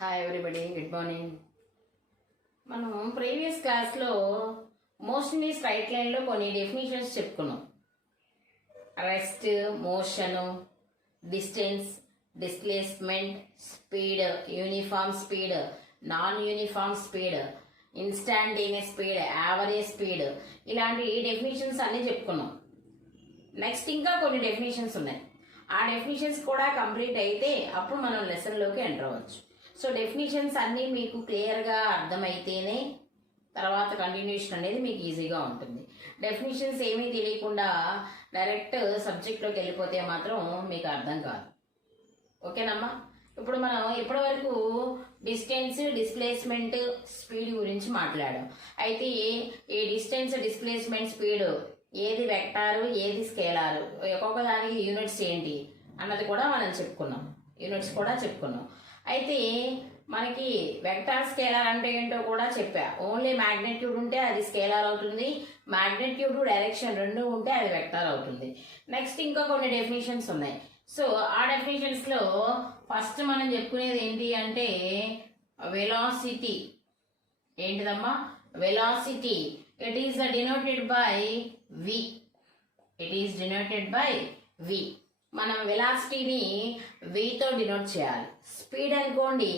Hi everybody, good morning. మనం previous క్లాస్లో motion is right లైన్లో కొన్ని డెఫినేషన్స్ చెప్పుకున్నాం. Rest, motion, distance, displacement, speed, uniform speed, non uniform speed, instantaneous speed, average speed, ఇలాంటి definitions అన్నీ చెప్పుకున్నాం. నెక్స్ట్ ఇంకా కొన్ని డెఫినేషన్స్ ఉన్నాయి. ఆ డెఫినేషన్స్ కూడా కంప్లీట్ అయితే అప్పుడు మనం లెసన్లోకి ఎంటర్ అవ్వచ్చు. సో డెఫినేషన్స్ అన్నీ మీకు క్లియర్గా అర్థమైతేనే తర్వాత కంటిన్యూషన్ అనేది మీకు ఈజీగా ఉంటుంది. డెఫినేషన్స్ ఏమీ తెలియకుండా డైరెక్ట్ సబ్జెక్ట్లోకి వెళ్ళిపోతే మాత్రం మీకు అర్థం కాదు. ఓకేనమ్మా? ఇప్పుడు మనం ఇప్పటివరకు డిస్టెన్స్, డిస్ప్లేస్మెంట్, స్పీడ్ గురించి మాట్లాడాం. అయితే ఈ డిస్టెన్స్, డిస్ప్లేస్మెంట్, స్పీడ్ ఏది వెక్టారు, ఏది స్కేలారు, ఒక్కొక్క దానికి యూనిట్స్ ఏంటి అన్నది కూడా మనం చెప్పుకున్నాం. యూనిట్స్ కూడా చెప్పుకున్నాం. అయితే మనకి వెక్టార్ స్కేలార్ అంటే ఏంటో కూడా చెప్పా. ఓన్లీ మ్యాగ్నెట్యూడ్ ఉంటే అది స్కేలార్ అవుతుంది, మ్యాగ్నెట్యూడ్ డైరెక్షన్ రెండు ఉంటే అది వెక్టార్ అవుతుంది. నెక్స్ట్ ఇంకా కొన్ని డెఫినేషన్స్ ఉన్నాయి. సో ఆ డెఫినేషన్స్లో ఫస్ట్ మనం చెప్పుకునేది ఏంటి అంటే వెలాసిటీ. ఏంటిదమ్మా? Velocity. It is denoted by v. It is denoted by v. మనం వెలాసిటీని వీతో డినోట్ చేయాలి. స్పీడ్ అనుకోండి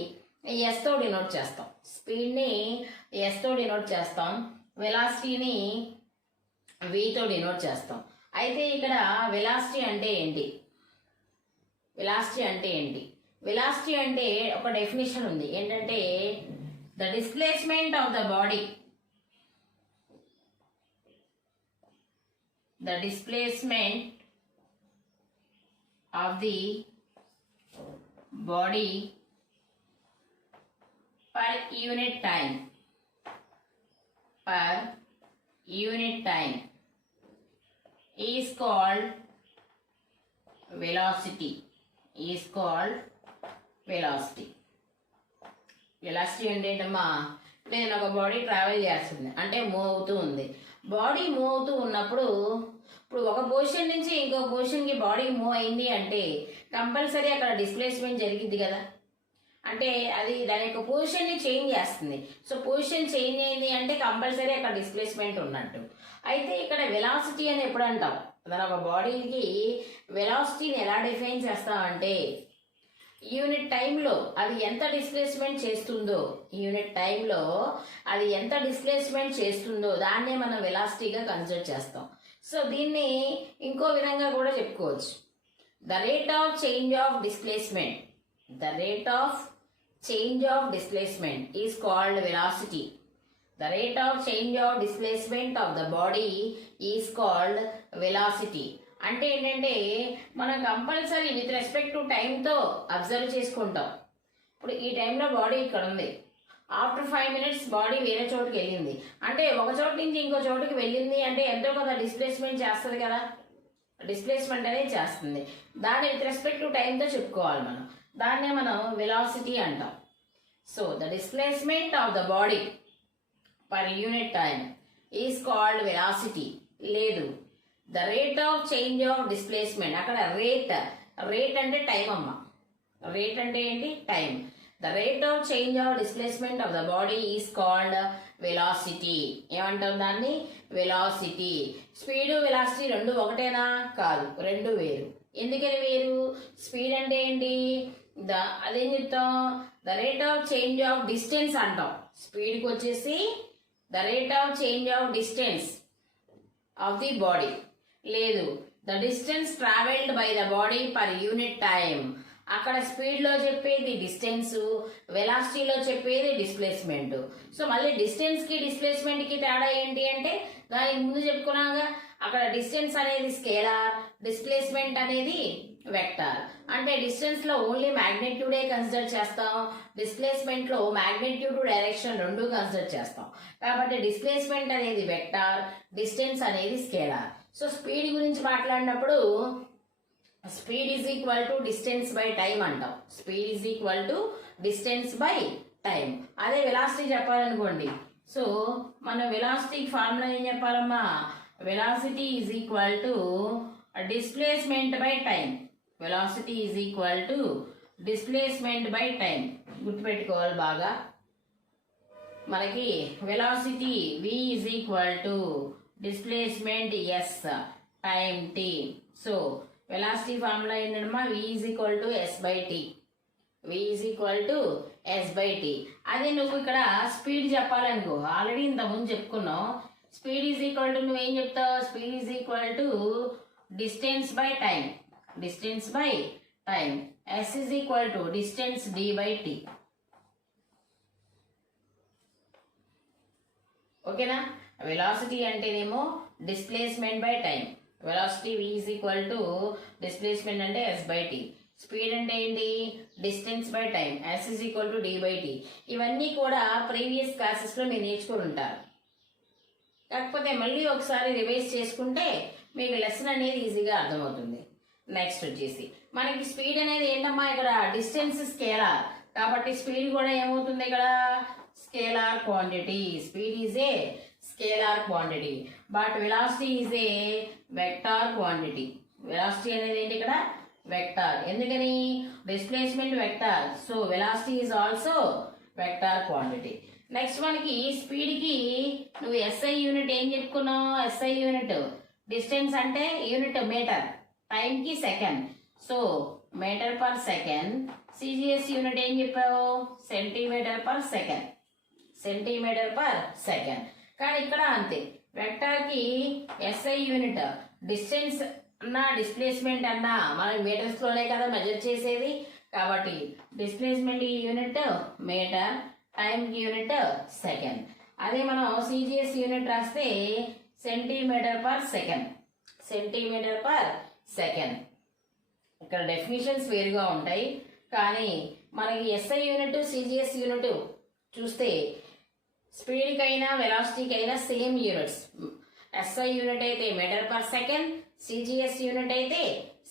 ఎస్తో డినోట్ చేస్తాం. స్పీడ్ని ఎస్తో డినోట్ చేస్తాం, వెలాసిటీని వీతో డినోట్ చేస్తాం. అయితే ఇక్కడ వెలాసిటీ అంటే ఏంటి? వెలాసిటీ అంటే ఏంటి? వెలాసిటీ అంటే ఒక డెఫినేషన్ ఉంది. ఏంటంటే the displacement of the body, the displacement of the body per unit time is called velocity. Velocity అంటే ఏంటమ్మా? నేను ఒక బాడీ ట్రావెల్ చేస్తుంది అంటే మూవ్ అవుతూ ఉంది. బాడీ మూవ్ అవుతూ ఉన్నప్పుడు ఇప్పుడు ఒక పొజిషన్ నుంచి ఇంకో పొజిషన్కి బాడీ మూవ్ అయింది అంటే కంపల్సరీ అక్కడ డిస్ప్లేస్మెంట్ జరిగింది కదా. అంటే అది దాని యొక్క పొజిషన్ని చేంజ్ చేస్తుంది. సో పొజిషన్ చేంజ్ అయింది అంటే కంపల్సరీ అక్కడ డిస్ప్లేస్మెంట్ ఉన్నట్టు. అయితే ఇక్కడ వెలాసిటీ అని ఎప్పుడు అంటాం? దాని ఒక బాడీకి వెలాసిటీని ఎలా డిఫైన్ చేస్తామంటే యూనిట్ టైంలో అది ఎంత డిస్ప్లేస్మెంట్ చేస్తుందో దాన్నే మనం వెలాసిటీగా కన్సిడర్ చేస్తాం. సో దీన్ని ఇంకో విధంగా కూడా చెప్పుకోవచ్చు. The rate of change of displacement is called velocity. The rate of change of displacement of the body is called velocity. అంటే ఏంటంటే మనం కంపల్సరీ విత్ రెస్పెక్ట్ టు టైంతో అబ్జర్వ్ చేసుకుంటాం. ఇప్పుడు ఈ టైంలో బాడీ ఇక్కడ ఉంది, ఆఫ్టర్ 5 minutes బాడీ వేరే చోటుకి వెళ్ళింది అంటే ఒక చోటు నుంచి ఇంకో చోటుకి వెళ్ళింది అంటే ఎంతో కొంత డిస్ప్లేస్మెంట్ చేస్తుంది కదా. డిస్ప్లేస్మెంట్ అనేది చేస్తుంది. దాన్ని విత్ రెస్పెక్ట్ టు టైంతో చెప్పుకోవాలి మనం. దాన్నే మనం వెలాసిటీ అంటాం. So the displacement of the body per unit time is called velocity. లేదు, the rate of change of displacement. అక్కడ రేట్ అంటే టైం అమ్మ. రేట్ అంటే ఏంటి? Time. The rate of change of displacement of the body is called velocity. ఏమంటాం దాన్ని? Velocity. Speed, velocity రెండు ఒకటేనా? కాదు, రెండు వేరు. ఎందుకని వేరు? స్పీడ్ అంటే ఏంటి? అదేం చెప్తాం? The rate of change of distance అంటాం. స్పీడ్కి వచ్చేసి the rate of change of distance of the body. లేదు, the distance travelled by the body per unit time. అక్కడ స్పీడ్లో చెప్పేది డిస్టెన్స్, వెలాసిటీలో చెప్పేది డిస్ప్లేస్మెంట్. సో మళ్ళీ డిస్టెన్స్కి డిస్ప్లేస్మెంట్కి తేడా ఏంటి అంటే దానికి ముందు చెప్పుకున్నాగా, అక్కడ డిస్టెన్స్ అనేది స్కేలార్, డిస్ప్లేస్మెంట్ అనేది వెక్టార్. అంటే డిస్టెన్స్లో ఓన్లీ మ్యాగ్నెట్యూడే కన్సిడర్ చేస్తాం, డిస్ప్లేస్మెంట్లో మ్యాగ్నెట్యూడ్ డైరెక్షన్ రెండు కన్సిడర్ చేస్తాం. కాబట్టి డిస్ప్లేస్మెంట్ అనేది వెక్టార్, డిస్టెన్స్ అనేది స్కేలార్. సో స్పీడ్ గురించి మాట్లాడినప్పుడు speed is equal to distance by time అంటాం. Speed is equal to distance by time. అదే వెలాసిటీ చెప్పాలనుకోండి, సో మనం వెలాసిటీ ఫార్ములా ఏం చెప్పాలమ్మా? Velocity is equal to displacement by time. Velocity is equal to displacement by time గుర్తుపెట్టుకోవాలి బాగా. మనకి velocity v is equal to displacement s time t. So velocity formula ఏంటమ్మా, v is equal to s by t. v is equal to s by t. అదే నువ్వు ఇక్కడ speed చెప్పాలనుకో, already ఇంతకుముందు చెప్పుకున్నావు. Speed is equal to నువ్వేం చెప్తావు, speed is equal to distance by time. Distance by time. s is equal to distance d by t. ఓకేనా. Velocity అంటేనేమో displacement by time. Velocity v is equal to displacement అంటే s by t. Speed అంటే ఏంటి, distance by time. s is equal to d by t. ఇవన్నీ కూడా previous క్లాసెస్లో మీరు నేర్చుకుని ఉంటారు. కాకపోతే మళ్ళీ ఒకసారి రివైజ్ చేసుకుంటే మీకు లెసన్ అనేది ఈజీగా అర్థమవుతుంది. నెక్స్ట్ వచ్చేసి మనకి స్పీడ్ అనేది ఏంటమ్మా, ఇక్కడ డిస్టెన్స్ స్కేలార్ కాబట్టి స్పీడ్ కూడా ఏమవుతుంది ఇక్కడ, scalar quantity. Speed is a scalar quantity but velocity is a vector quantity. Velocity అనేది ఏంటి ఇక్కడ, వెక్టార్. ఎందుకని, displacement vector, so velocity is also vector quantity. Next మనకి స్పీడ్ కి నువ్వు SI యూనిట్ ఏం చెప్పుకున్నావు, SI యూనిట్ డిస్టెన్స్ అంటే యూనిట్ మీటర్, టైం కి second, so metre per second. CGS unit ఏం చెప్పావు, centimetre per second. Centimetre per second. కానీ ఇక్కడ అంతే, వెక్టార్ కి SI యూనిట్, డిస్టెన్స్ అన్నా డిస్ప్లేస్మెంట్ అన్నా మనం మీటర్స్ లోనే కదా మెజర్ చేసేది. కాబట్టి displacement unit metre, time unit second. అదే మనం CGS యూనిట్ రాస్తే centimetre per second. Centimetre per second. ఇక్కడ డెఫినిషన్స్ వేరుగా ఉంటాయి కానీ మనకి SI యూనిట్ CGS యూనిట్ చూస్తే స్పీడ్కి అయినా వెలాసిటీకి అయినా సేమ్ యూనిట్స్. SI యూనిట్ అయితే metre per second, CGS unit అయితే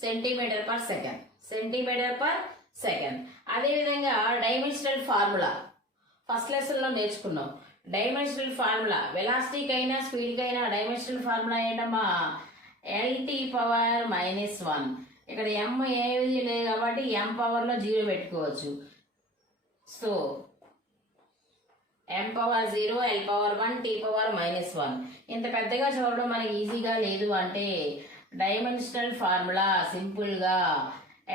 centimetre per second. Centimetre per second. అదేవిధంగా డైమెన్షనల్ ఫార్ములా ఫస్ట్ లెసన్లో నేర్చుకున్నాం. డైమెన్షనల్ ఫార్ములా వెలాసిటీకి అయినా స్పీడ్కి అయినా డైమెన్షనల్ ఫార్ములా ఏంటమ్మా, LT⁻⁻1. ఇక్కడ m ఏది లేదు కాబట్టి m పవర్లో 0 పెట్టుకోవచ్చు. So m⁻0, L⁻1, T⁻−1. ఇంత పెద్దగా చదవడం మనకి ఈజీగా లేదు అంటే డైమెన్షనల్ ఫార్ములా సింపుల్గా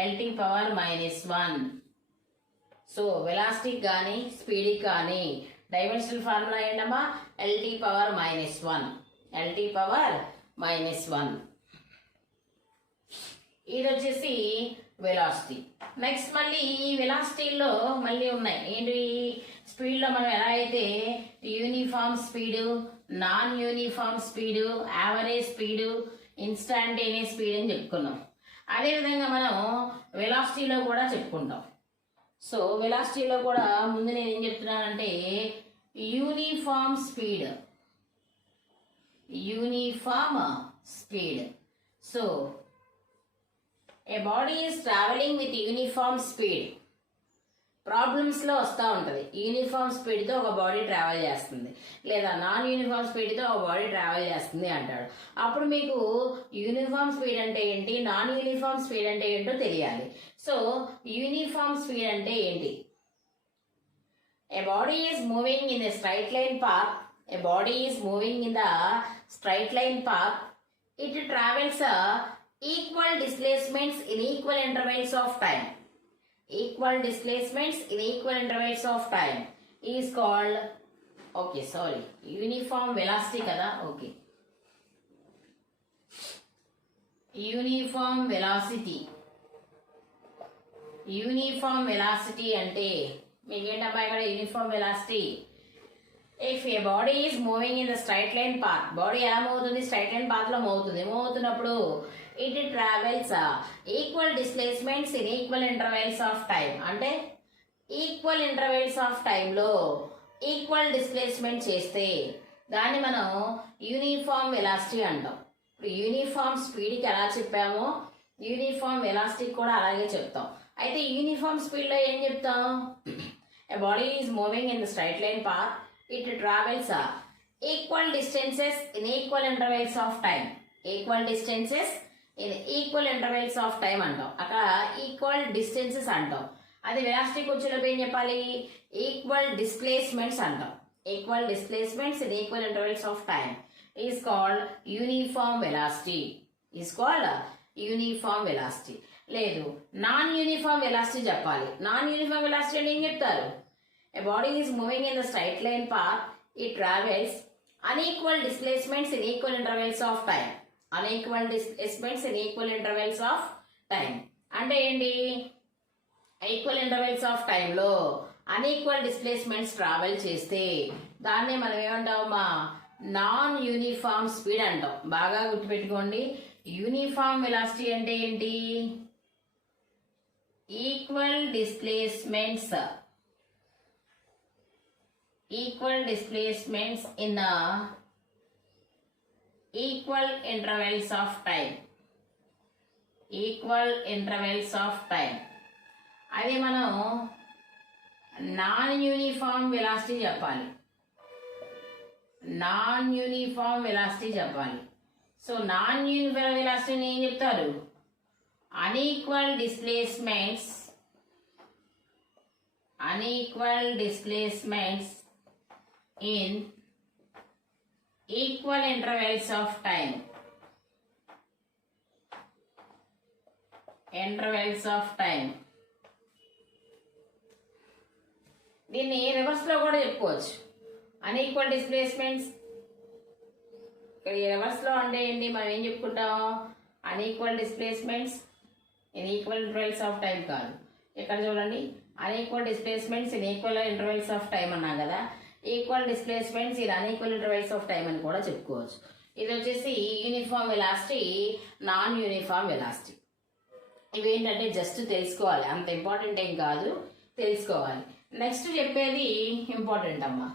LT⁻−1. సో వెలాసిటీకి కానీ స్పీడ్కి కానీ డైమెన్షనల్ ఫార్ములా ఏంటమ్మా, LT⁻−1. LT⁻−1. ఇది వచ్చేసి వెలాసిటీ. నెక్స్ట్ మళ్ళీ ఈ వెలాసిటీలో మళ్ళీ ఉన్నాయి ఏంటి, స్పీడ్లో మనం ఎలా అయితే uniform speed, non uniform speed, average speed, instantaneous speed అని చెప్పుకున్నాం. అదేవిధంగా మనం వెలాసిటీలో కూడా చెప్పుకుంటాం. సో వెలాసిటీలో కూడా ముందు నేను ఏం చెప్తున్నానంటే uniform speed. Uniform speed. So a body is travelling with uniform speed. ప్రాబ్లమ్స్లో వస్తూ ఉంటుంది, యూనిఫామ్ స్పీడ్తో ఒక బాడీ ట్రావెల్ చేస్తుంది లేదా నాన్ యూనిఫామ్ స్పీడ్తో ఒక బాడీ ట్రావెల్ చేస్తుంది అంటాడు. అప్పుడు మీకు యూనిఫామ్ స్పీడ్ అంటే ఏంటి, నాన్ యూనిఫామ్ స్పీడ్ అంటే ఏంటో తెలియాలి. సో యూనిఫామ్ స్పీడ్ అంటే ఏంటి, a body is moving in a straight line path. A body is moving in the straight line path. It travels equal displacements in equal intervals of time. Equal displacements in equal intervals of time is called, okay sorry, uniform velocity kada. Okay, uniform velocity. Uniform velocity ante meeku entama ikkada uniform velocity. If a body is moving in the straight line path, body ఎలా మోగుతుంది, straight line path లో మోగుతుంది. మోగుతున్నప్పుడు it travels equal displacements in equal intervals of time. అంటే equal intervals of టైంలో equal displacement చేస్తే దాన్ని మనం uniform velocity అంటాం. ఇప్పుడు uniform స్పీడ్కి ఎలా చెప్పామో యూనిఫామ్ వెలాసిటీకి కూడా అలాగే చెప్తాం. అయితే యూనిఫామ్ స్పీడ్లో ఏం చెప్తాం, a body is moving in the straight line path, it travels equal distances in equal intervals of time. Equal distances in equal intervals of time అంటాం. అక్కడ ఈక్వల్ డిస్టెన్సెస్ అంటాం. అది వెలాసిటీకి వచ్చేటప్పుడు ఏం చెప్పాలి, ఈక్వల్ డిస్ప్లేస్మెంట్స్ అంటాం. Equal displacements in equal intervals of time is called uniform velocity. Is called uniform velocity. లేదు, non uniform velocity చెప్పాలి. నాన్ యూనిఫామ్ వెలాసిటీ అంటే ఏం చెప్తారు, a body is moving in the straight line path, it travels unequal displacements in equal intervals of time. Unequal displacements in equal intervals of time అంటే ఏంటి, equal intervals of టైంలో unequal displacements travel చేస్తే దాన్నే మనం ఏమంటామా, non uniform speed అంటాం. బాగా గుర్తుపెట్టుకోండి, uniform velocity అంటే ఏంటి, equal displacements in the equal intervals of time. Equal intervals of time. అది మనం నాన్ యూనిఫామ్ వెలాసిటీ చెప్పాలి. నాన్ యూనిఫామ్ వెలాసిటీ చెప్పాలి. సో నాన్ యూనిఫామ్ వెలాసిటీని ఏం చెప్తారు, unequal displacements in equal intervals of time. Intervals of time. దీన్ని reverse లో కూడా చెప్పుకోవచ్చు. అన్ఈక్వల్ డిస్ప్లేస్మెంట్స్ రివర్స్ లో అంటే ఏంటి, మనం ఏం చెప్పుకుంటాం, unequal displacements in equal intervals of time కాదు. ఇక్కడ చూడండి, unequal displacements in equal intervals of time అన్నా కదా, equal displacements in unequal intervals of time అని కూడా చెప్పుకోవచ్చు. ఇది వచ్చేసి uniform velocity, non uniform velocity. ఇవేంటంటే జస్ట్ తెలుసుకోవాలి, అంత ఇంపార్టెంట్ ఏం కాదు, తెలుసుకోవాలి. నెక్స్ట్ చెప్పేది ఇంపార్టెంట్ అమ్మా.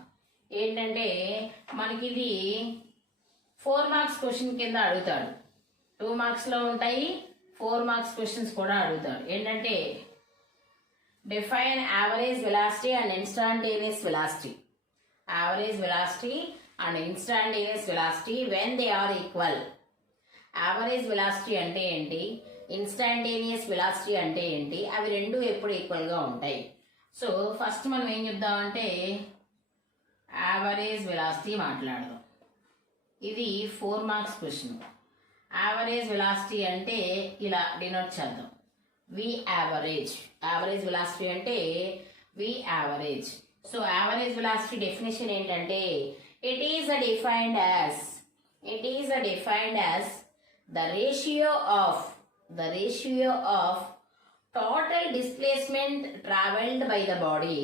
ఏంటంటే మనకి ఇది 4 మార్క్స్ క్వశ్చన్ కింద అడుగుతాడు. 2 మార్క్స్లో ఉంటాయి, 4 మార్క్స్ క్వశ్చన్స్ కూడా అడుగుతాడు. ఏంటంటే define average velocity and instantaneous velocity. Average velocity and instantaneous velocity when they are equal. Average velocity అంటే ఏంటి, ఇన్స్టాంటేనియస్ వెలాసిటీ అంటే ఏంటి, అవి రెండు ఎప్పుడు ఈక్వల్గా ఉంటాయి. సో ఫస్ట్ మనం ఏం చెప్దామంటే యావరేజ్ వెలాసిటీ మాట్లాడదాం. ఇది 4 మార్క్స్ క్వశ్చన్. యావరేజ్ వెలాసిటీ అంటే ఇలా డినోట్ చేద్దాం, వి యావరేజ్. యావరేజ్ వెలాసిటీ అంటే v average. So average velocity definition ఏంటంటే it is defined as the ratio of total displacement traveled by the body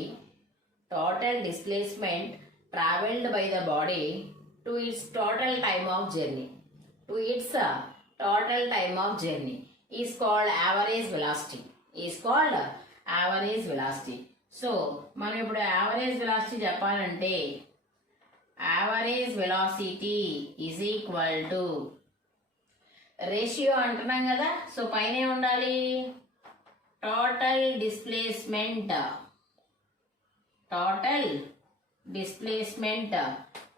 to its total time of journey is called average velocity. So మనం ఇప్పుడు average velocity చెప్పాలంటే average velocity is equal to ratio అంటున్నాం కదా. So పైన ఉండాలి total displacement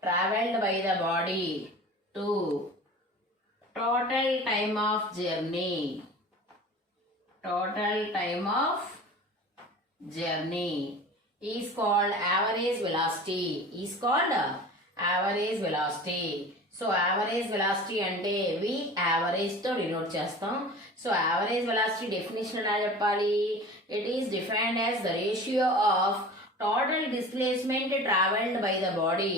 travelled by the body to total time of journey. Is called average velocity. So average velocity అంటే v average తో denote చేస్తాం. సో యావరేజ్ వెలాసిటీ డెఫినేషన్ ఎలా చెప్పాలి, it is defined as the ratio of total displacement travelled by the body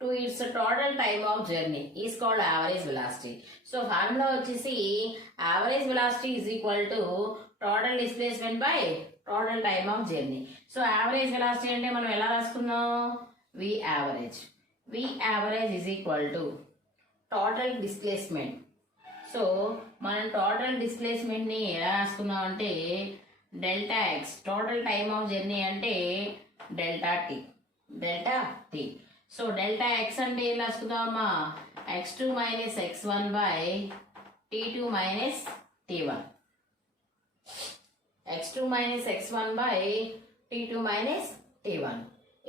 to it's total time of journey is called average velocity. So formula వచ్చేసి average velocity is equal to total displacement by total time of journey. So average velocity అంటే మనం ఎలా రాసుకున్నాం, v average is equal to total displacement. So మనం total డిస్ప్లేస్మెంట్ని ఎలా రాసుకున్నాం అంటే delta x, total time of journey అంటే delta t. So delta x అంటే ఏం రాసుకుందామా, x2 minus x1 by t2 minus t1. x2 minus x1 by t2 minus t1.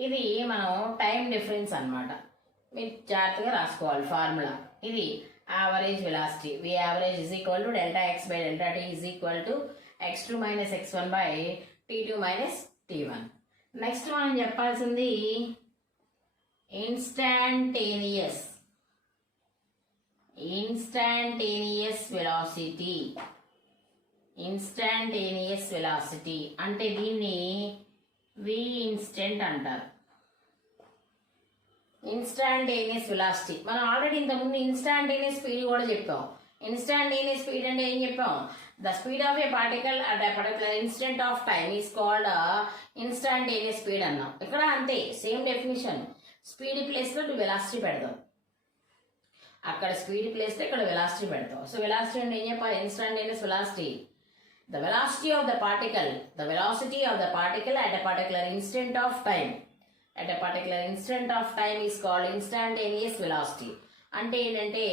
ఇది మనం టైం డిఫరెన్స్ అన్నమాట, మీరు జాగ్రత్తగా రాసుకోవాలి ఫార్ములా. ఇది average velocity, v average is equal to delta x by delta t is equal to x2 minus x1 by t2 minus t1. Next మనం చెప్పాల్సింది instantaneous velocity. Instantaneous velocity అంటే దీన్ని వి ఇన్స్టెంట్ అంటారు. ఇన్స్టాంటేనియస్ వెలాసిటీ మనం already ఇంతకుముందు instantaneous speed కూడా చెప్పాం. Instantaneous speed అంటే ఏం చెప్పాం? The speed of a particle at a particular instant of time is called instantaneous speed అన్నాం. ఇక్కడ అంతే, సేమ్ డెఫినేషన్. స్పీడ్ ప్లేస్లో వెలాసిటీ పెడతాం, అక్కడ స్పీడ్ ప్లేస్లో ఇక్కడ వెలాసిటీ పెడతాం. సో వెలాసిటీ అంటే ఏం చెప్పాలి? Instantaneous velocity, the velocity of the particle at a particular instant of time. At a particular instant of time is called instantaneous velocity. అంటే ఏంటంటే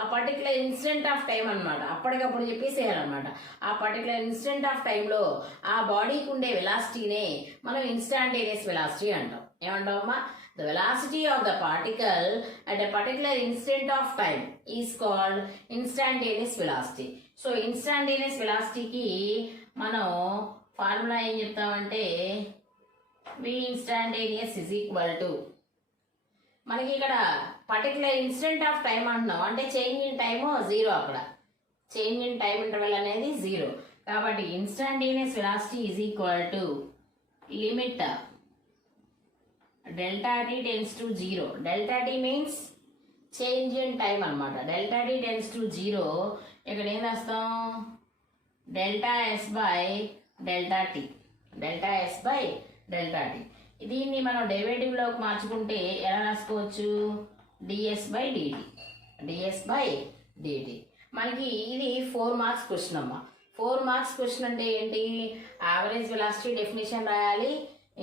ఆ పర్టికులర్ ఇన్స్టెంట్ ఆఫ్ టైం అనమాట, అప్పటికప్పుడు చెప్పేసేయాలన్నమాట. ఆ పర్టికులర్ ఇన్స్టెంట్ ఆఫ్ టైంలో ఆ బాడీకి ఉండే వెలాసిటీనే మనం ఇన్స్టాంటేనియస్ వెలాసిటీ అంటాం. ఏమంటామమ్మా? The velocity of the particle at a particular instant of time is called instantaneous velocity. So instantaneous వెలాసిటీకి మనం ఫార్ములా ఏం చెప్తామంటే v instantaneous is equal to, మనకి ఇక్కడ పర్టికులర్ ఇన్స్టెంట్ ఆఫ్ టైం అంటున్నాం అంటే చేంజ్ ఇన్ టైము జీరో, అక్కడ change in time interval అనేది జీరో. కాబట్టి instantaneous velocity is equal to limit delta t tends to zero. Delta t means change in time అనమాట. Delta t tends to zero, ఇక్కడ ఏం రాస్తాం? Delta s by delta t, delta s by delta t. దీన్ని మనం డెరివేటివ్లోకి మార్చుకుంటే ఎలా రాసుకోవచ్చు? Ds by dt, ds by dt. మనకి ఇది 4 మార్క్స్ క్వశ్చన్ అమ్మ. 4 మార్క్స్ క్వశ్చన్ అంటే ఏంటి? యావరేజ్ వెలాసిటీ డెఫినేషన్ రాయాలి,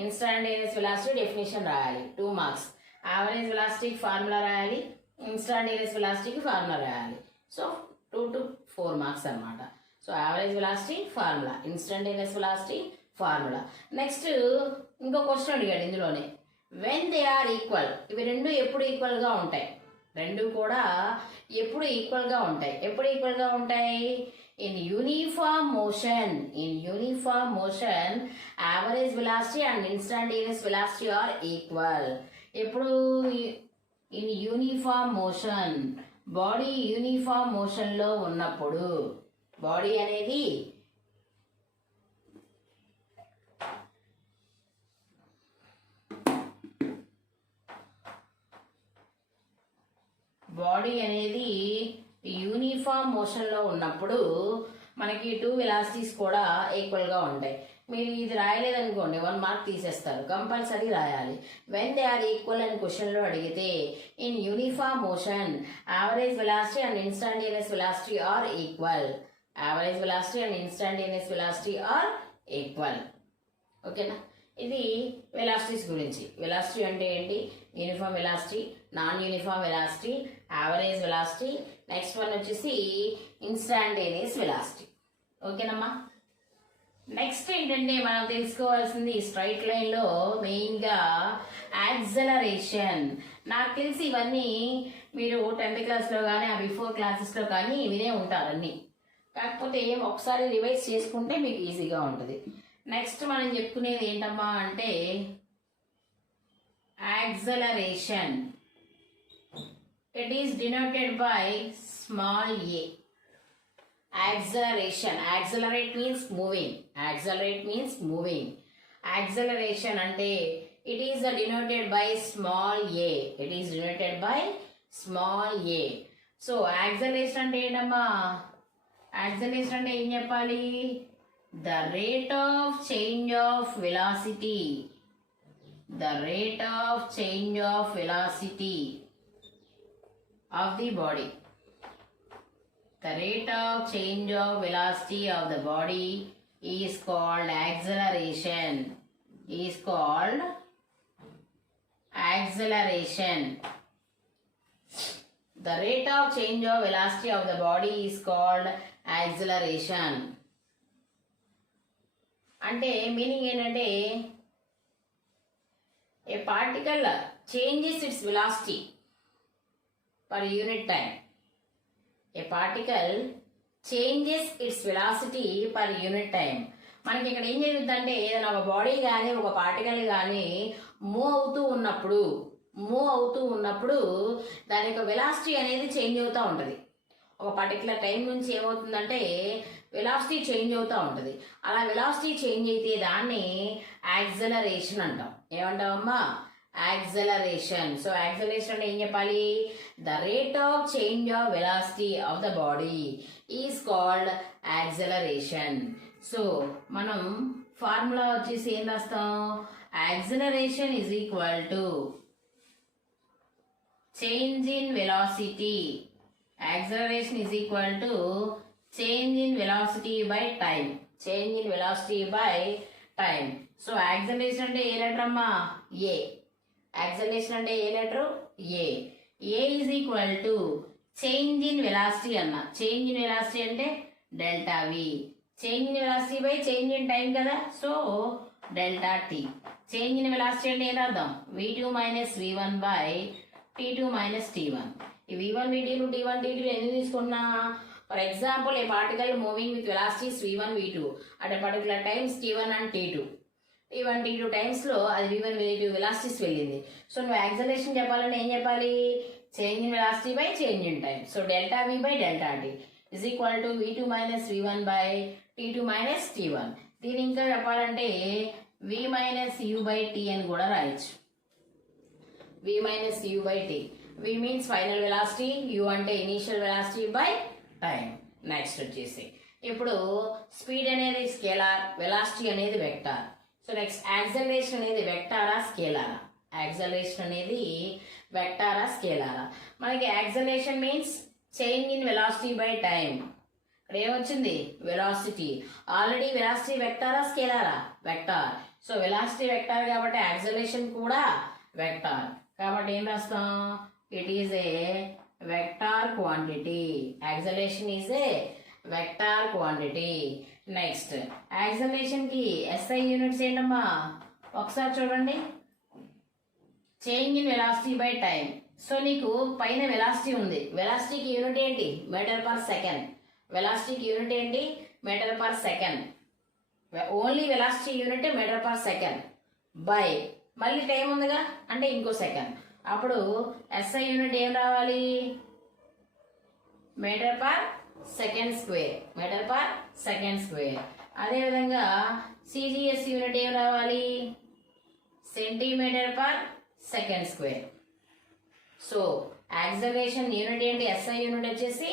ఇన్స్టాంటేనియస్ వెలాసిటీ డెఫినేషన్ రాయాలి. 2 మార్క్స్. యావరేజ్ వెలాసిటీకి ఫార్ములా రాయాలి, ఇన్స్టాంటేనియస్ వెలాసిటీకి ఫార్ములా రాయాలి. సో 2 to 4 మార్క్స్ అనమాట. So average velocity formula, instantaneous velocity formula. Next ఇంకో క్వశ్చన్ అడిగాడు ఇందులోనే, వెన్ దే ఆర్ ఈక్వల్. ఇవి రెండు ఎప్పుడు ఈక్వల్గా ఉంటాయి? రెండు కూడా ఎప్పుడు ఈక్వల్గా ఉంటాయి. ఎప్పుడు ఈక్వల్గా ఉంటాయి? In uniform motion. In uniform motion average velocity and instantaneous velocity are equal. ఎప్పుడు? In uniform motion, body uniform మోషన్లో ఉన్నప్పుడు, బాడీ అనేది యూనిఫామ్ మోషన్లో ఉన్నప్పుడు మనకి 2 వెలాసిటీస్ కూడా ఈక్వల్గా ఉంటాయి. మీరు ఇది రాయలేదనుకోండి 1 మార్క్ తీసేస్తారు. కంపల్సరీ రాయాలి. వెన్ దే ఆర్ ఈక్వల్ అని క్వశ్చన్లో అడిగితే in uniform motion average velocity and instantaneous velocity are equal. Average velocity and instantaneous velocity are equal. ఓకేనా? ఇది వెలాసిటీస్ గురించి. వెలాసిటీ అంటే ఏంటి? Uniform velocity, non uniform velocity, average velocity. Next one వచ్చేసి instantaneous velocity. ఓకేనమ్మా? నెక్స్ట్ ఏంటంటే మనం తెలుసుకోవాల్సింది స్ట్రైట్ లైన్లో మెయిన్గా యాక్సలరేషన్. నాకు తెలిసి ఇవన్నీ మీరు 10th క్లాస్లో కానీ బిఫోర్ క్లాసెస్లో కానీ వినే ఉంటారు అన్నీ. కాకపోతే ఒకసారి రివైజ్ చేసుకుంటే మీకు ఈజీగా ఉంటుంది. నెక్స్ట్ మనం చెప్పుకునేది ఏంటమ్మా అంటే acceleration. It is denoted by small A. Acceleration. Accelerate means moving. Accelerate means moving. Acceleration ante it is denoted by small a. It is denoted by small a. So acceleration ante enamma? Acceleration ante em cheppali? The rate of change of velocity. The rate of change of velocity of the body. The rate of change of velocity of the body is called acceleration. Is called acceleration. The rate of change of velocity of the body is called acceleration. అంటే meaning ఏంటంటే a particle changes its velocity per unit time. A particle changes its velocity per unit time. మనకి ఇక్కడ ఏం జరుగుతుందంటే ఏదైనా ఒక body కానీ ఒక పార్టికల్ కానీ మూవ్ అవుతూ ఉన్నప్పుడు దాని యొక్క వెలాసిటీ అనేది చేంజ్ అవుతూ ఉంటుంది. ఒక పర్టికులర్ టైం నుంచి ఏమవుతుందంటే వెలాసిటీ చేంజ్ అవుతూ ఉంటుంది. అలా వెలాసిటీ చేంజ్ అయితే దాన్ని యాక్సలరేషన్ అంటాం. ఏమంటామమ్మా? యాక్సలరేషన్. సో యాక్సలరేషన్ అంటే ఏం చెప్పాలి? The rate of change of velocity of the body is called acceleration. So మనం ఫార్ములా వచ్చేసి ఏం రాస్తాం? Acceleration is equal to change in velocity. Acceleration is equal to change in velocity by time. Change in velocity by time. So acceleration అంటే ఏ letter అమ్మా? A. Acceleration అంటే ఏ letter? A. A is equal to change in velocity అన్న. Change in velocity అంటే delta V. Change in velocity by change in time కదా. So delta T. Change in velocity అంటే ఏం అర్థం? V2 minus V1 by T2 minus T1. ఈ V1 V2 T1 T2 ఎందుకు తీసుకున్నా? For example A particle moving with velocities V1 V2 at a particular times T1 and T2. T1 T2 టైమ్స్లో అది V1 V2 velocities వెళ్ళింది. So నువ్వు acceleration చెప్పాలంటే ఏం చెప్పాలి? Change in velocity by change in time. So delta V by delta T is equal to V2 minus V1 by T2 minus T1. దీని ఇంకా చెప్పాలంటే V minus U by T అని కూడా రాయొచ్చు. V minus U by T. V means final velocity, U అంటే initial velocity by time. Next వచ్చేసి ఇప్పుడు speed అనేది స్కేలార్, వెలాసిటీ అనేది వెక్టార్. సో నెక్స్ట్ యాక్సలరేషన్ అనేది వెక్టారా స్కేలారా? యాక్సలరేషన్ అనేది వెక్టారా స్కేలారా? మనకి acceleration means change in velocity by time. ఇక్కడ ఏమొచ్చింది? వెలాసిటీ. ఆల్రెడీ వెలాసిటీ వెక్టారా స్కేలారా? వెక్టార్. సో వెలాసిటీ వెక్టార్ కాబట్టి యాక్సలరేషన్ కూడా వెక్టార్. కాబట్టి ఏం రాస్తాం? It is a vector quantity. Acceleration is a vector quantity. Next, acceleration ki SI units ఏంటమ్మా? ఒకసారి చూడండి. Change in velocity by time. So నీకు పైన వెలాసిటీ ఉంది. వెలాసిటీకి యూనిట్ ఏంటి? Metre per second. వెలాసిటీకి యూనిట్ ఏంటి? Metre per second. Only velocity unit metre per second by మళ్ళీ టైం ఉందిగా అంటే ఇంకో సెకండ్. అప్పుడు SI యూనిట్ ఏం రావాలి? Metre per second square. Metre per second square. అదేవిధంగా CGS యూనిట్ ఏం రావాలి? Centimetre per second square. So acceleration unit ఏంటి? SI యూనిట్ వచ్చేసి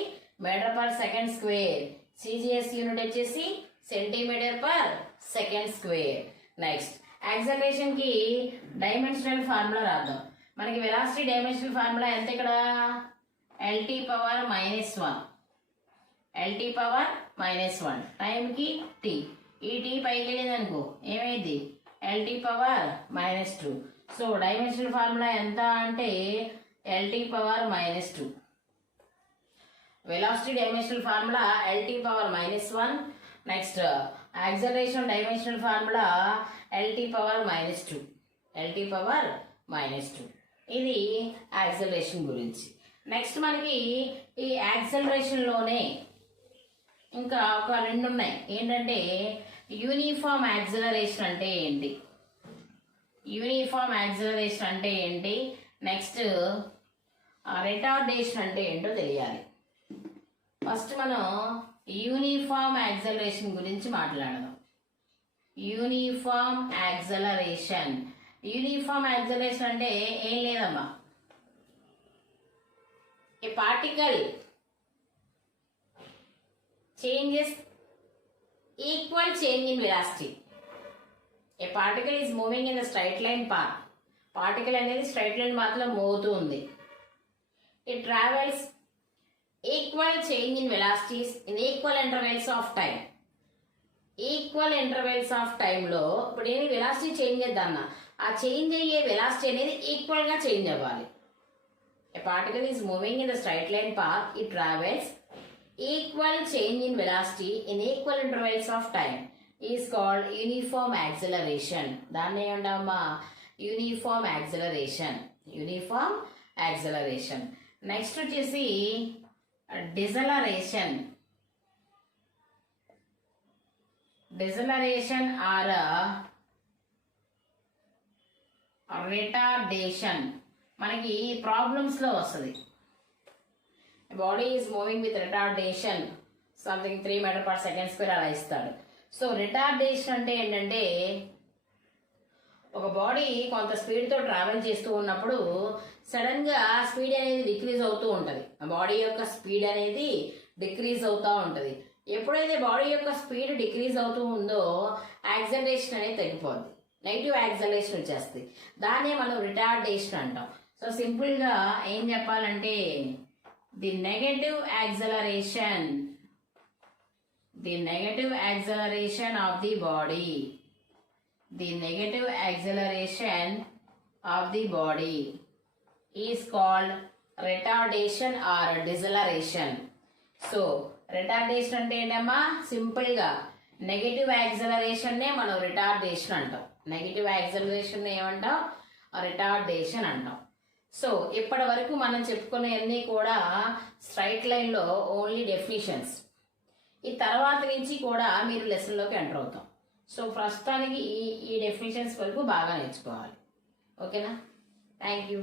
metre per second square. CGS unit వచ్చేసి centimetre per second square. Next acceleration కి dimensional formula రాద్దాం. మనకి velocity dimensional formula ఎంత? ఇక్కడ LT పవర్ -1. LT పవర్ -1 టైంకి T. ఈ T పైకి వెళ్ళింది అనుకో ఏమైంది? LT power -2. So dimensional formula ఎంత అంటే LT power -2. Velocity dimensional formula LT power -1. Next acceleration dimensional formula LT power -2. LT power -2. ఇది యాక్సలరేషన్ గురించి. నెక్స్ట్ మనకి ఈ యాక్సలరేషన్లోనే ఇంకా ఒక రెండు ఉన్నాయి. ఏంటంటే యూనిఫామ్ యాక్సలరేషన్ అంటే ఏంటి? యూనిఫామ్ యాక్సలరేషన్ అంటే ఏంటి? నెక్స్ట్ రిటార్డేషన్ అంటే ఏంటో తెలియాలి. ఫస్ట్ మనం యూనిఫామ్ యాక్సలరేషన్ గురించి మాట్లాడదాం. Uniform acceleration. యూనిఫామ్ యాక్సలరేషన్ అంటే ఏం లేదమ్మా, a particle changes equal change in velocity. A particle is moving in the straight line path. Particle అనేది స్ట్రైట్ లైన్ పాత్లో మూవ్ అవుతూ ఉంది. It travels equal change in velocities in equal intervals of time. Equal intervals of టైంలో ఇప్పుడు ఏంటి? Velocity change చేద్దామన్నా, ఆ change అయ్యే వెలాసిటీ అనేది ఈక్వల్గా చేంజ్ అవ్వాలి. A particle is moving in the straight line path. It travels equal change in velocity in equal intervals of time is called uniform acceleration. దాన్ని ఏమంటామా? Uniform acceleration. Uniform acceleration. Next వచ్చేసి deceleration. Deceleration or retardation మనకి ప్రాబ్లమ్స్ లో వస్తుంది. Body is moving with retardation something 3 metre per second square అలా ఇస్తాడు. So retardation అంటే ఏంటంటే ఒక బాడీ కొంత స్పీడ్తో ట్రావెల్ చేస్తూ ఉన్నప్పుడు సడన్గా స్పీడ్ అనేది డిక్రీజ్ అవుతూ ఉంటుంది. బాడీ యొక్క స్పీడ్ అనేది డిక్రీజ్ అవుతూ ఉంటుంది. ఎప్పుడైతే బాడీ యొక్క స్పీడ్ డిక్రీజ్ అవుతూ ఉందో యాక్సలరేషన్ అనేది తగ్గిపోద్ది, నెగిటివ్ యాక్సలరేషన్ వచ్చేస్తుంది. దాన్నే మనం రిటార్డేషన్ అంటాం. సో సింపుల్గా ఏం చెప్పాలంటే the negative acceleration of the body, the negative acceleration of the body is called retardation or deceleration. So retardation అంటే ఏంటమ్మా, సింపుల్ గా నెగటివ్ యాక్సలరేషన్ నే మనం రిటార్డేషన్ అంటాం. నెగటివ్ యాక్సలరేషన్ ఏమంటాం, రిటార్డేషన్ అంటాం. సో ఇప్పటి వరకు మనం చెప్పుకునేవన్నీ కూడా స్ట్రైట్ లైన్ లో ఓన్లీ డెఫినిషన్స్. ఈ తర్వాత నుంచి కూడా మీరు లెసన్ లోకి ఎంటర్ అవుతాం. సో ప్రస్తుతానికి ఈ డెఫినేషన్స్ వరకు బాగా నేర్చుకోవాలి. ఓకేనా? Thank you.